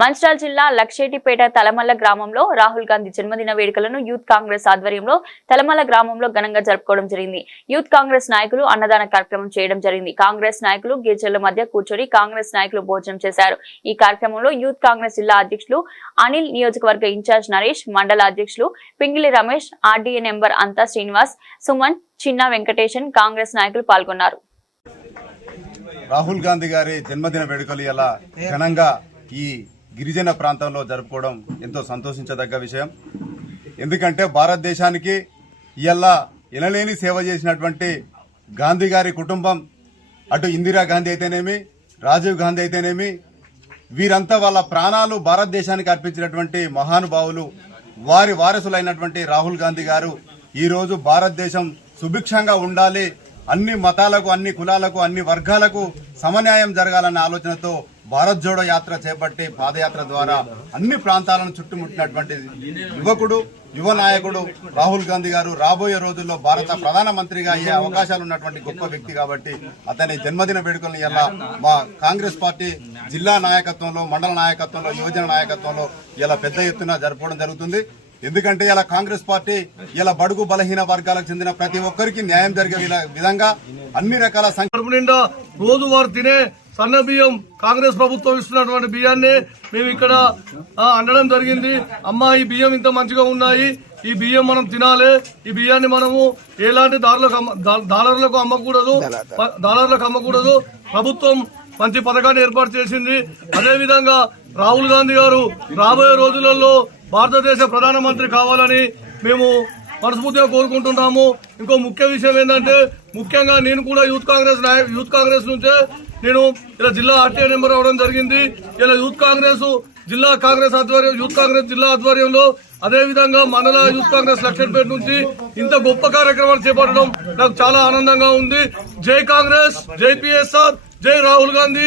మంచిర్యాల జిల్లా లక్షేటిపేట తలమల్ల గ్రామంలో రాహుల్ గాంధీ జన్మదిన వేడుకలను యూత్ కాంగ్రెస్ ఆధ్వర్యంలో తలమల్ల గ్రామంలో ఘనంగా జరుపుకోవడం జరిగింది. యూత్ కాంగ్రెస్ నాయకులు అన్నదాన కార్యక్రమం చేయడం జరిగింది. కాంగ్రెస్ నాయకులు గిరిజనుల మధ్య కూర్చొని కాంగ్రెస్ నాయకులు భోజనం చేశారు. ఈ కార్యక్రమంలో యూత్ కాంగ్రెస్ జిల్లా అధ్యక్షులు అనిల్ నియోజకవర్గ ఇన్ఛార్జ్ నరేష్ మండల అధ్యక్షులు పింగిలి రమేష్ ఆర్డీఏ నెంబర్ అంతా శ్రీనివాస్ సుమన్ చిన్న వెంకటేశన్ కాంగ్రెస్ నాయకులు పాల్గొన్నారు. రాహుల్ గాంధీ గారి జన్మదిన వేడుకలు ఇలా ఘనంగా ఈ గిరిజన ప్రాంతంలో జరుపుకోవడం ఎంతో సంతోషించదగ్గ విషయం. ఎందుకంటే భారతదేశానికి ఇలా ఎనలేని సేవ చేసినటువంటి గాంధీ గారి కుటుంబం అటు ఇందిరా గాంధీ అయితేనేమి రాజీవ్ గాంధీ అయితేనేమి వీరంతా వాళ్ళ ప్రాణాలు భారతదేశానికి అర్పించినటువంటి మహానుభావులు వారి వారసులైనటువంటి రాహుల్ గాంధీ గారు ఈరోజు భారతదేశం సుభిక్షంగా ఉండాలి అన్ని మతాలకు అన్ని కులాలకు అన్ని వర్గాలకు సమన్యాయం జరగాలన్న ఆలోచనతో భారత్ జోడో యాత్ర చేపట్టి పాదయాత్ర ద్వారా అన్ని ప్రాంతాలను చుట్టుముట్టినటువంటి యువకుడు యువ నాయకుడు రాహుల్ గాంధీ గారు రాబోయే రోజుల్లో భారత ప్రధానమంత్రిగా అయ్యే అవకాశాలు ఉన్నటువంటి గొప్ప వ్యక్తి కాబట్టి అతని జన్మదిన వేడుకలను ఇలా మా కాంగ్రెస్ పార్టీ జిల్లా నాయకత్వంలో మండల నాయకత్వంలో యువజన నాయకత్వంలో ఇలా పెద్ద ఎత్తున జరపడం జరుగుతుంది. ఎందుకంటే ఇలా కాంగ్రెస్ పార్టీ ఇలా బడుగు బలహీన వర్గాలకు చెందిన ప్రతి ఒక్కరికి న్యాయం జరిగే విధ- విధంగా అన్ని రకాల సంక్షేమ కడుపు నిండా రోజు వారు తినే సన్న బియ్యం కాంగ్రెస్ ప్రభుత్వం ఇస్తున్నటువంటి బియ్యాన్ని మేము ఇక్కడ ఆ, అండడం జరిగింది. అమ్మా ఈ బియ్యం ఇంత మంచిగా ఉన్నాయి. ఈ బియ్యం మనం తినాలి. ఈ బియ్యాన్ని మనము ఎలాంటి దారులకు డాలర్లకు అమ్మకూడదు. డాలర్లకు అమ్మకూడదు. ప్రభుత్వం మంచి పథకాన్ని ఏర్పాటు చేసింది. అదే విధంగా రాహుల్ గాంధీ గారు రాబోయే రోజులలో భారతదేశ ప్రధానమంత్రి కావాలని మేము మనస్ఫూర్తిగా కోరుకుంటున్నాము. ఇంకో ముఖ్య విషయం ఏంటంటే ముఖ్యంగా నేను కూడా యూత్ కాంగ్రెస్ యూత్ కాంగ్రెస్ నుంచే నేను ఇలా జిల్లా ఆర్టీఐ నెంబర్ అవడం జరిగింది. ఇలా యూత్ కాంగ్రెస్ జిల్లా కాంగ్రెస్ ఆధ్వర్యం యూత్ కాంగ్రెస్ జిల్లా ఆధ్వర్యంలో అదేవిధంగా మండల యూత్ కాంగ్రెస్ లక్షపేట నుంచి ఇంత గొప్ప కార్యక్రమాలు చేపట్టడం నాకు చాలా ఆనందంగా ఉంది. జై కాంగ్రెస్ జై పిఎస్ఆర్ జై రాహుల్ గాంధీ